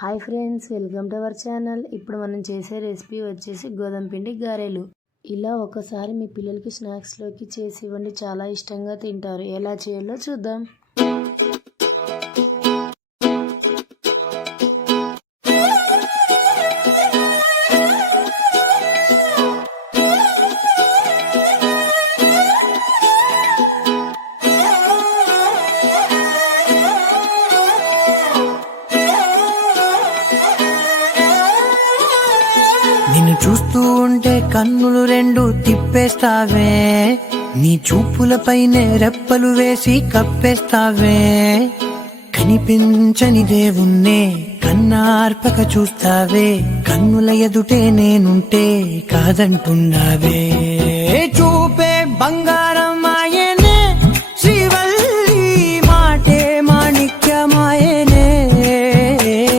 Hi friends, welcome to our channel. ఇప్పుడు మనం చేసే రెసిపీ వచ్చేసి గోధుమ పిండి గారెలు. ఇలా ఒకసారి మీ పిల్లలకి స్నాక్స్లోకి చేసి ఇవ్వండి, చాలా ఇష్టంగా తింటారు. ఎలా చేయాలో చూద్దాం. నిన్ను చూస్తూ ఉంటే కన్నులు రెండు తిప్పేస్తావే, నీ చూపులపైనే రెప్పలు వేసి కప్పేస్తావే. కనిపించని దేవుణ్ణే కన్నార్పక చూస్తావే, కన్నుల ఎదుటే నేనుంటే కాదంటున్నావే.